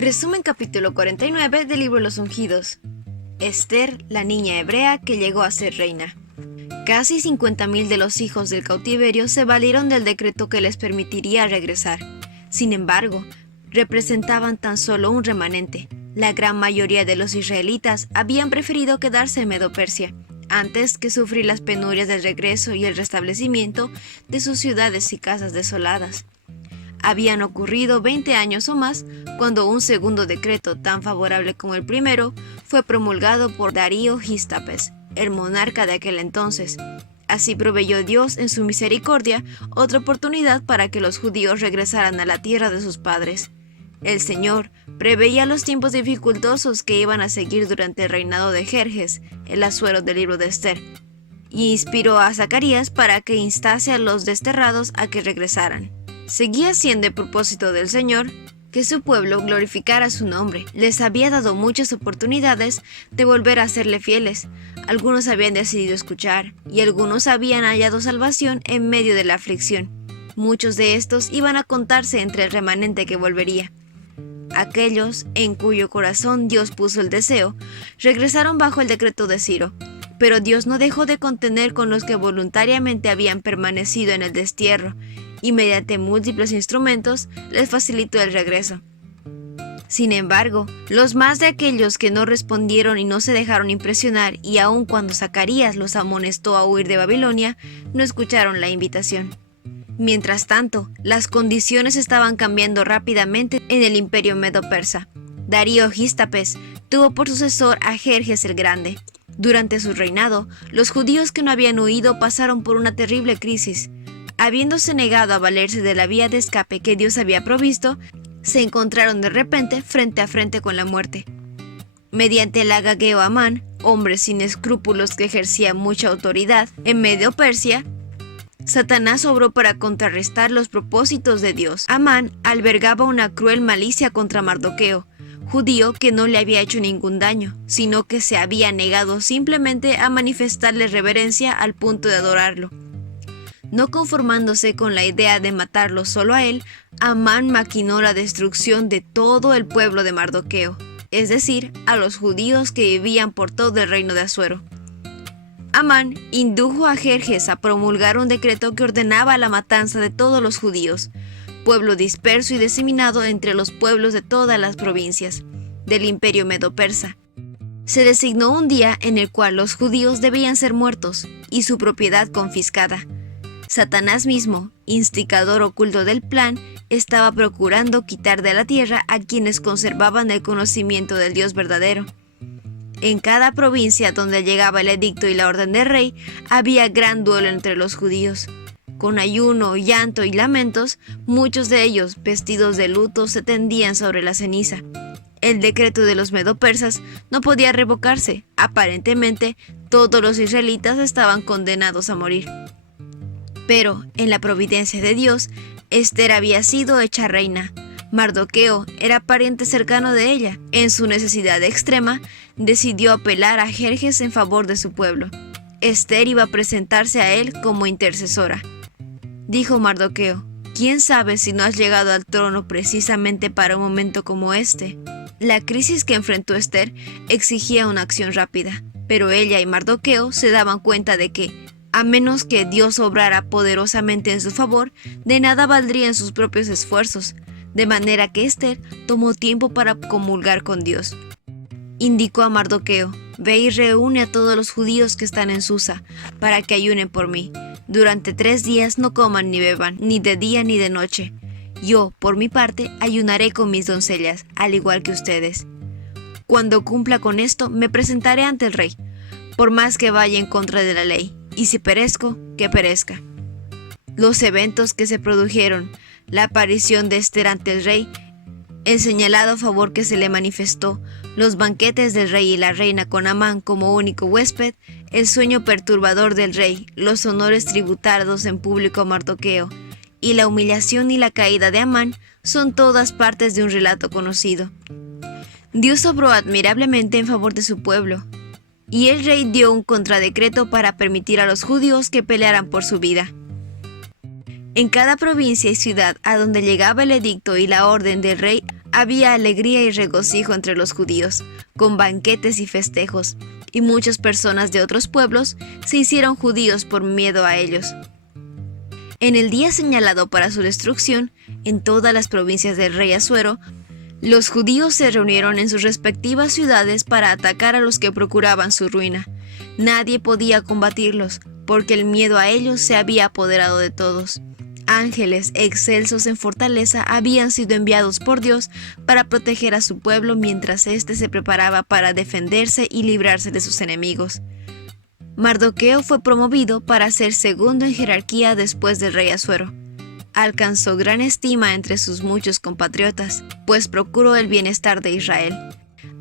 Resumen capítulo 49 del libro Los Ungidos. Esther, la niña hebrea que llegó a ser reina. Casi 50.000 de los hijos del cautiverio se valieron del decreto que les permitiría regresar. Sin embargo, representaban tan solo un remanente. La gran mayoría de los israelitas habían preferido quedarse en Medo-Persia, antes que sufrir las penurias del regreso y el restablecimiento de sus ciudades y casas desoladas. Habían ocurrido 20 años o más cuando un segundo decreto, tan favorable como el primero, fue promulgado por Darío Gístapes, el monarca de aquel entonces. Así proveyó Dios en su misericordia otra oportunidad para que los judíos regresaran a la tierra de sus padres. El Señor preveía los tiempos dificultosos que iban a seguir durante el reinado de Jerjes, el asuero del libro de Esther, y inspiró a Zacarías para que instase a los desterrados a que regresaran. Seguía siendo el propósito del Señor que su pueblo glorificara su nombre. Les había dado muchas oportunidades de volver a serle fieles. Algunos habían decidido escuchar, y algunos habían hallado salvación en medio de la aflicción. Muchos de estos iban a contarse entre el remanente que volvería. Aquellos en cuyo corazón Dios puso el deseo, regresaron bajo el decreto de Ciro. Pero Dios no dejó de contener con los que voluntariamente habían permanecido en el destierro, y mediante múltiples instrumentos les facilitó el regreso. Sin embargo, los más de aquellos que no respondieron y no se dejaron impresionar, y aun cuando Zacarías los amonestó a huir de Babilonia, no escucharon la invitación. Mientras tanto, las condiciones estaban cambiando rápidamente en el imperio medo-persa. Darío Gístapes tuvo por sucesor a Jerjes el Grande. Durante su reinado, los judíos que no habían huido pasaron por una terrible crisis. Habiéndose negado a valerse de la vía de escape que Dios había provisto, se encontraron de repente frente a frente con la muerte. Mediante el agageo Amán, hombre sin escrúpulos que ejercía mucha autoridad en Medo-Persia, Satanás obró para contrarrestar los propósitos de Dios. Amán albergaba una cruel malicia contra Mardoqueo, judío que no le había hecho ningún daño, sino que se había negado simplemente a manifestarle reverencia al punto de adorarlo. No conformándose con la idea de matarlo solo a él, Amán maquinó la destrucción de todo el pueblo de Mardoqueo, es decir, a los judíos que vivían por todo el reino de Asuero. Amán indujo a Jerjes a promulgar un decreto que ordenaba la matanza de todos los judíos, pueblo disperso y diseminado entre los pueblos de todas las provincias del imperio medo-persa. Se designó un día en el cual los judíos debían ser muertos y su propiedad confiscada. Satanás mismo, instigador oculto del plan, estaba procurando quitar de la tierra a quienes conservaban el conocimiento del Dios verdadero. En cada provincia donde llegaba el edicto y la orden del rey, había gran duelo entre los judíos. Con ayuno, llanto y lamentos, muchos de ellos, vestidos de luto, se tendían sobre la ceniza. El decreto de los medo-persas no podía revocarse. Aparentemente, todos los israelitas estaban condenados a morir. Pero, en la providencia de Dios, Esther había sido hecha reina. Mardoqueo era pariente cercano de ella. En su necesidad extrema, decidió apelar a Jerjes en favor de su pueblo. Esther iba a presentarse a él como intercesora. Dijo Mardoqueo: ¿quién sabe si no has llegado al trono precisamente para un momento como este? La crisis que enfrentó Esther exigía una acción rápida, pero ella y Mardoqueo se daban cuenta de que, a menos que Dios obrara poderosamente en su favor, de nada valdrían sus propios esfuerzos, de manera que Esther tomó tiempo para comulgar con Dios. Indicó a Mardoqueo: ve y reúne a todos los judíos que están en Susa, para que ayunen por mí. Durante 3 días no coman ni beban, ni de día ni de noche. Yo, por mi parte, ayunaré con mis doncellas, al igual que ustedes. Cuando cumpla con esto, me presentaré ante el rey, por más que vaya en contra de la ley. Y si perezco, que perezca. Los eventos que se produjeron, la aparición de Esther ante el rey, el señalado favor que se le manifestó, los banquetes del rey y la reina con Amán como único huésped, el sueño perturbador del rey, los honores tributados en público a Mardoqueo, y la humillación y la caída de Amán son todas partes de un relato conocido. Dios obró admirablemente en favor de su pueblo, y el rey dio un contradecreto para permitir a los judíos que pelearan por su vida. En cada provincia y ciudad a donde llegaba el edicto y la orden del rey, Había alegría y regocijo entre los judíos, con banquetes y festejos, y muchas personas de otros pueblos se hicieron judíos por miedo a ellos. En el día señalado para su destrucción, en todas las provincias del rey Asuero, los judíos se reunieron en sus respectivas ciudades para atacar a los que procuraban su ruina. Nadie podía combatirlos, porque el miedo a ellos se había apoderado de todos. Ángeles excelsos en fortaleza habían sido enviados por Dios para proteger a su pueblo mientras éste se preparaba para defenderse y librarse de sus enemigos. Mardoqueo fue promovido para ser segundo en jerarquía después del rey Asuero. Alcanzó gran estima entre sus muchos compatriotas, pues procuró el bienestar de Israel.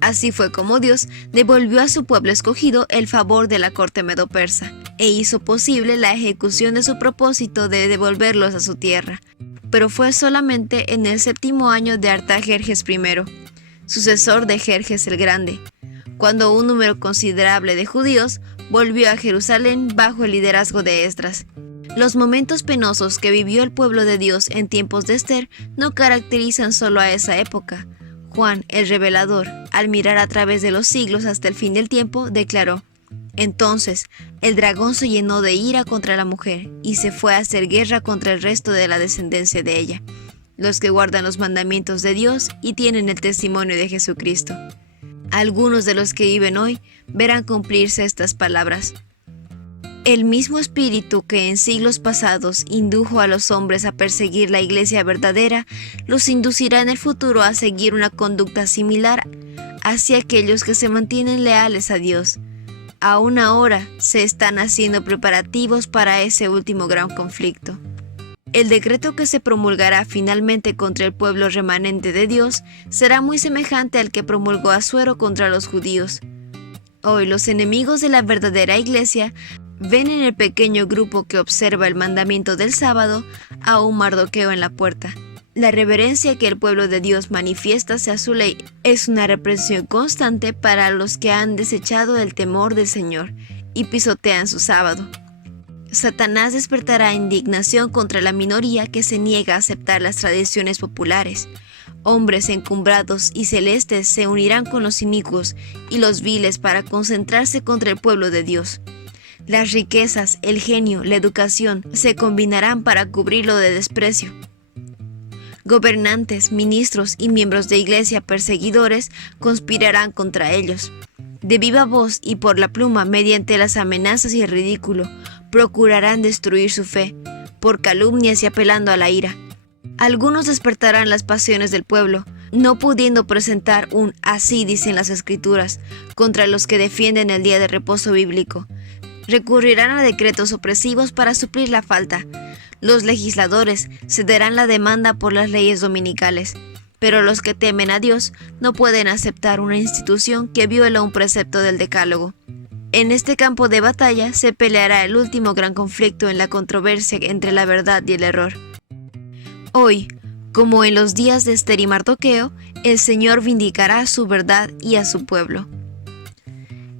Así fue como Dios devolvió a su pueblo escogido el favor de la corte medo-persa e hizo posible la ejecución de su propósito de devolverlos a su tierra. Pero fue solamente en el 7º año de Artajerjes I, sucesor de Jerjes el Grande, cuando un número considerable de judíos volvió a Jerusalén bajo el liderazgo de Esdras. Los momentos penosos que vivió el pueblo de Dios en tiempos de Ester no caracterizan solo a esa época. Juan, el revelador, al mirar a través de los siglos hasta el fin del tiempo, declaró: «Entonces, el dragón se llenó de ira contra la mujer y se fue a hacer guerra contra el resto de la descendencia de ella, los que guardan los mandamientos de Dios y tienen el testimonio de Jesucristo». Algunos de los que viven hoy verán cumplirse estas palabras. El mismo espíritu que en siglos pasados indujo a los hombres a perseguir la iglesia verdadera, los inducirá en el futuro a seguir una conducta similar hacia aquellos que se mantienen leales a Dios. Aún ahora se están haciendo preparativos para ese último gran conflicto. El decreto que se promulgará finalmente contra el pueblo remanente de Dios será muy semejante al que promulgó Asuero contra los judíos. Hoy los enemigos de la verdadera iglesia ven en el pequeño grupo que observa el mandamiento del sábado a un Mardoqueo en la puerta. La reverencia que el pueblo de Dios manifiesta hacia su ley es una reprensión constante para los que han desechado el temor del Señor y pisotean su sábado. Satanás despertará indignación contra la minoría que se niega a aceptar las tradiciones populares. Hombres encumbrados y celestes se unirán con los inicuos y los viles para concentrarse contra el pueblo de Dios. Las riquezas, el genio, la educación se combinarán para cubrirlo de desprecio. Gobernantes, ministros y miembros de iglesia perseguidores conspirarán contra ellos. De viva voz y por la pluma, mediante las amenazas y el ridículo, procurarán destruir su fe, por calumnias y apelando a la ira. Algunos despertarán las pasiones del pueblo, no pudiendo presentar un «así dicen las Escrituras» contra los que defienden el día de reposo bíblico. Recurrirán a decretos opresivos para suplir la falta. Los legisladores cederán la demanda por las leyes dominicales, pero los que temen a Dios no pueden aceptar una institución que viola un precepto del Decálogo. En este campo de batalla se peleará el último gran conflicto en la controversia entre la verdad y el error. Hoy, como en los días de Ester y Mardoqueo, el Señor vindicará su verdad y a su pueblo.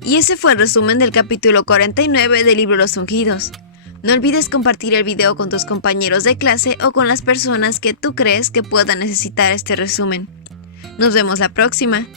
Y ese fue el resumen del capítulo 49 del libro Los Ungidos. No olvides compartir el video con tus compañeros de clase o con las personas que tú crees que puedan necesitar este resumen. Nos vemos la próxima.